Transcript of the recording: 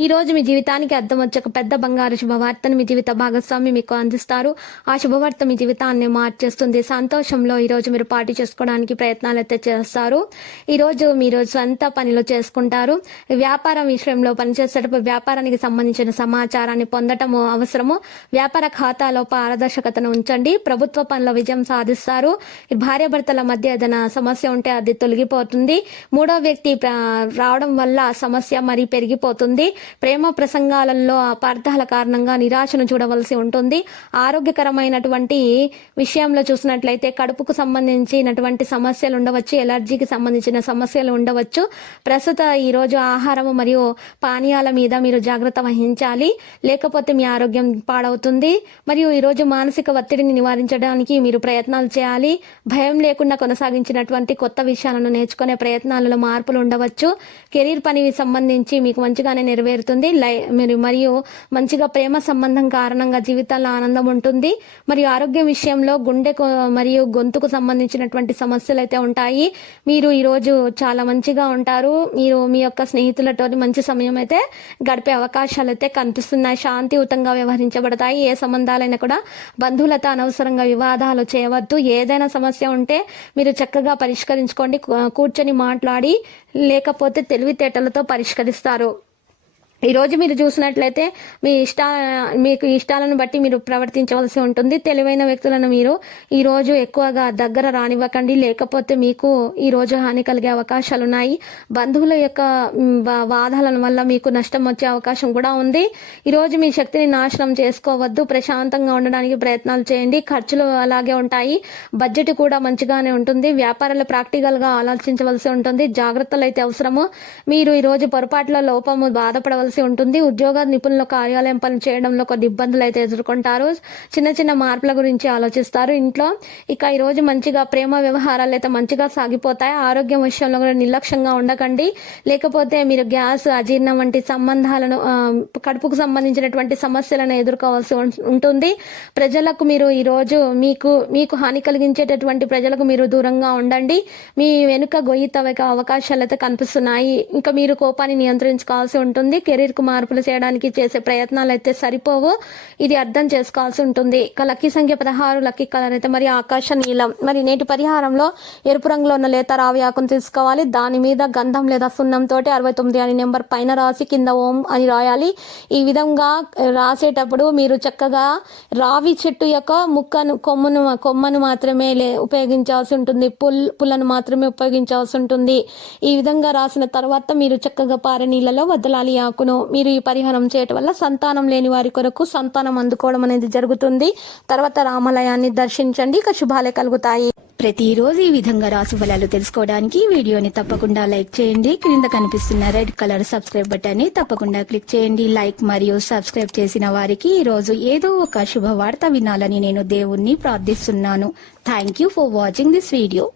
ఈ రోజు మీ జీవితానికి అర్థం వచ్చే ఒక పెద్ద బంగారు శుభవార్తను మీ జీవిత భాగస్వామి మీకు అందిస్తారు. ఆ శుభవార్త మీ జీవితాన్ని మార్చేస్తుంది. సంతోషంలో ఈ రోజు మీరు పార్టీ చేసుకోవడానికి ప్రయత్నాలు అయితే చేస్తారు. ఈ రోజు మీరు సొంత పనిలో చేసుకుంటారు. వ్యాపారం విషయంలో పనిచేసేటప్పుడు వ్యాపారానికి సంబంధించిన సమాచారాన్ని పొందటము అవసరము. వ్యాపార ఖాతాలో పారదర్శకతను ఉంచండి. ప్రభుత్వ పనుల విజయం సాధిస్తారు. భార్యాభర్తల మధ్య ఏదైనా సమస్య ఉంటే అది తొలగిపోతుంది. మూడో వ్యక్తి రావడం వల్ల సమస్య మరి పెరిగిపోతుంది. ప్రేమ ప్రసంగాలలో అపార్థాల కారణంగా నిరాశను చూడవలసి ఉంటుంది. ఆరోగ్యకరమైనటువంటి విషయంలో చూసినట్లయితే కడుపుకు సంబంధించినటువంటి సమస్యలు ఉండవచ్చు ఎలర్జీకి సంబంధించిన సమస్యలు ఉండవచ్చు. ప్రస్తుత ఈరోజు ఆహారం ఆహారము మరియు పానీయాల మీద మీరు జాగ్రత్త వహించాలి. లేకపోతే మీ ఆరోగ్యం పాడవుతుంది. మరియు ఈరోజు మానసిక ఒత్తిడిని నివారించడానికి మీరు ప్రయత్నాలు చేయాలి. భయం లేకుండా కొనసాగించినటువంటి కొత్త విషయాలను నేర్చుకునే ప్రయత్నాలలో మార్పులు ఉండవచ్చు. కెరీర్ పనికి సంబంధించి మీకు మంచిగానే నెరవేరు లై మీరు మరియు మంచిగా ప్రేమ సంబంధం కారణంగా జీవితాల్లో ఆనందం ఉంటుంది. మరియు ఆరోగ్యం విషయంలో గుండె మరియు గొంతుకు సంబంధించినటువంటి సమస్యలు అయితే ఉంటాయి. మీరు ఈరోజు చాలా మంచిగా ఉంటారు. మీరు మీ యొక్క స్నేహితులతో మంచి సమయం అయితే గడిపే అవకాశాలు అయితే కనిపిస్తున్నాయి. శాంతియుతంగా వ్యవహరించబడతాయి. ఏ సంబంధాలైనా కూడా బంధువులతో అనవసరంగా వివాదాలు చేయవద్దు. ఏదైనా సమస్య ఉంటే మీరు చక్కగా పరిష్కరించుకోండి. కూర్చొని మాట్లాడి లేకపోతే తెలివితేటలతో పరిష్కరిస్తారు. ఈరోజు మీరు చూసినట్లయితే మీ ఇష్ట మీకు ఇష్టాలను బట్టి మీరు ప్రవర్తించవలసి ఉంటుంది. తెలివైన వ్యక్తులను మీరు ఈరోజు ఎక్కువగా దగ్గర రానివ్వకండి. లేకపోతే మీకు ఈరోజు హాని కలిగే అవకాశాలు ఉన్నాయి బంధువుల యొక్క మ్, వాదాల వల్ల మీకు నష్టం వచ్చే అవకాశం కూడా ఉంది. ఈరోజు మీ శక్తిని నాశనం చేసుకోవద్దు. ప్రశాంతంగా ఉండడానికి ప్రయత్నాలు చేయండి. ఖర్చులు అలాగే ఉంటాయి. బడ్జెట్ కూడా మంచిగానే ఉంటుంది. వ్యాపారాలు ప్రాక్టికల్గా ఆలోచించవలసి ఉంటుంది. జాగ్రత్తలు అయితే అవసరము. మీరు ఈ రోజు పొరపాట్ల లోపము బాధపడవలసి ఉంటుంది. ఉద్యోగ నిపుణుల కార్యాలయం పని చేయడంలో కొన్ని ఇబ్బందులు అయితే ఎదుర్కొంటారు. చిన్న చిన్న మార్పుల గురించి ఆలోచిస్తారు. ఇంట్లో ఇక ఈరోజు మంచిగా ప్రేమ వ్యవహారాలు అయితే మంచిగా సాగిపోతాయి. ఆరోగ్యం విషయంలో కూడా నిర్లక్ష్యంగా ఉండకండి. లేకపోతే మీరు గ్యాస్ అజీర్ణం వంటి సంబంధాలను కడుపుకు సంబంధించినటువంటి సమస్యలను ఎదుర్కోవాల్సి ఉం- ఉంటుంది. ప్రజలకు మీరు ఈరోజు మీకు మీకు హాని కలిగించేటటువంటి ప్రజలకు మీరు దూరంగా ఉండండి. మీ వెనుక గొయ్యి తవ్వక అవకాశాలు అయితే కనిపిస్తున్నాయి. ఇంకా మీరు కోపాన్ని నియంత్రించుకోవాల్సి ఉంటుంది. కెరీర్కు మార్పులు చేయడానికి చేసే ప్రయత్నాలు అయితే సరిపోవు. ఇది అర్థం చేసుకోవాల్సి ఉంటుంది. ఇక లక్కీ సంఖ్య పదహారు లక్కీ కలర్ అయితే మరి ఆకాశ నీలం. మరి నేటి పరిహారంలో ఎరుపు రంగులో ఉన్న లేత రావి ఆకును తీసుకోవాలి. దాని మీద గంధం లేదా సున్నం తోటి అరవై తొమ్మిది అని నెంబర్ పైన రాసి కింద ఓం అని రాయాలి. ఈ విధంగా రాసేటప్పుడు మీరు చక్కగా రావి చెట్టు యొక్క ముక్కను కొమ్మను కొమ్మను మాత్రమే లే ఉపయోగించాల్సి ఉంటుంది. పుల్ పుల్లను మాత్రమే ఉపయోగించాల్సి ఉంటుంది. ఈ విధంగా రాసిన తర్వాత మీరు చక్కగా పార నీళ్ళలో వదలాలి. ఆకును ఆకును మీరు ఈ పరిహారం చేయటం వల్ల సంతానం లేని వారి కొరకు సంతానం అందుకోవడం అనేది జరుగుతుంది. తర్వాత రామాలయాన్ని దర్శించండి ఇక శుభాలే కలుగుతాయి. ప్రతిరోజు ఈ విధంగా రాసు ఫలాలు తెలుసుకోవడానికి వీడియోని తప్పకుండా లైక్ చేయండి. క్రింద కనిపిస్తున్న రెడ్ కలర్ సబ్స్క్రైబ్ బటన్ని తప్పకుండా క్లిక్ చేయండి. లైక్ మరియు సబ్స్క్రైబ్ చేసిన వారికి ఈ రోజు ఏదో ఒక శుభవార్త వినాలని నేను దేవుణ్ణి ప్రార్థిస్తున్నాను. Thank you for watching this video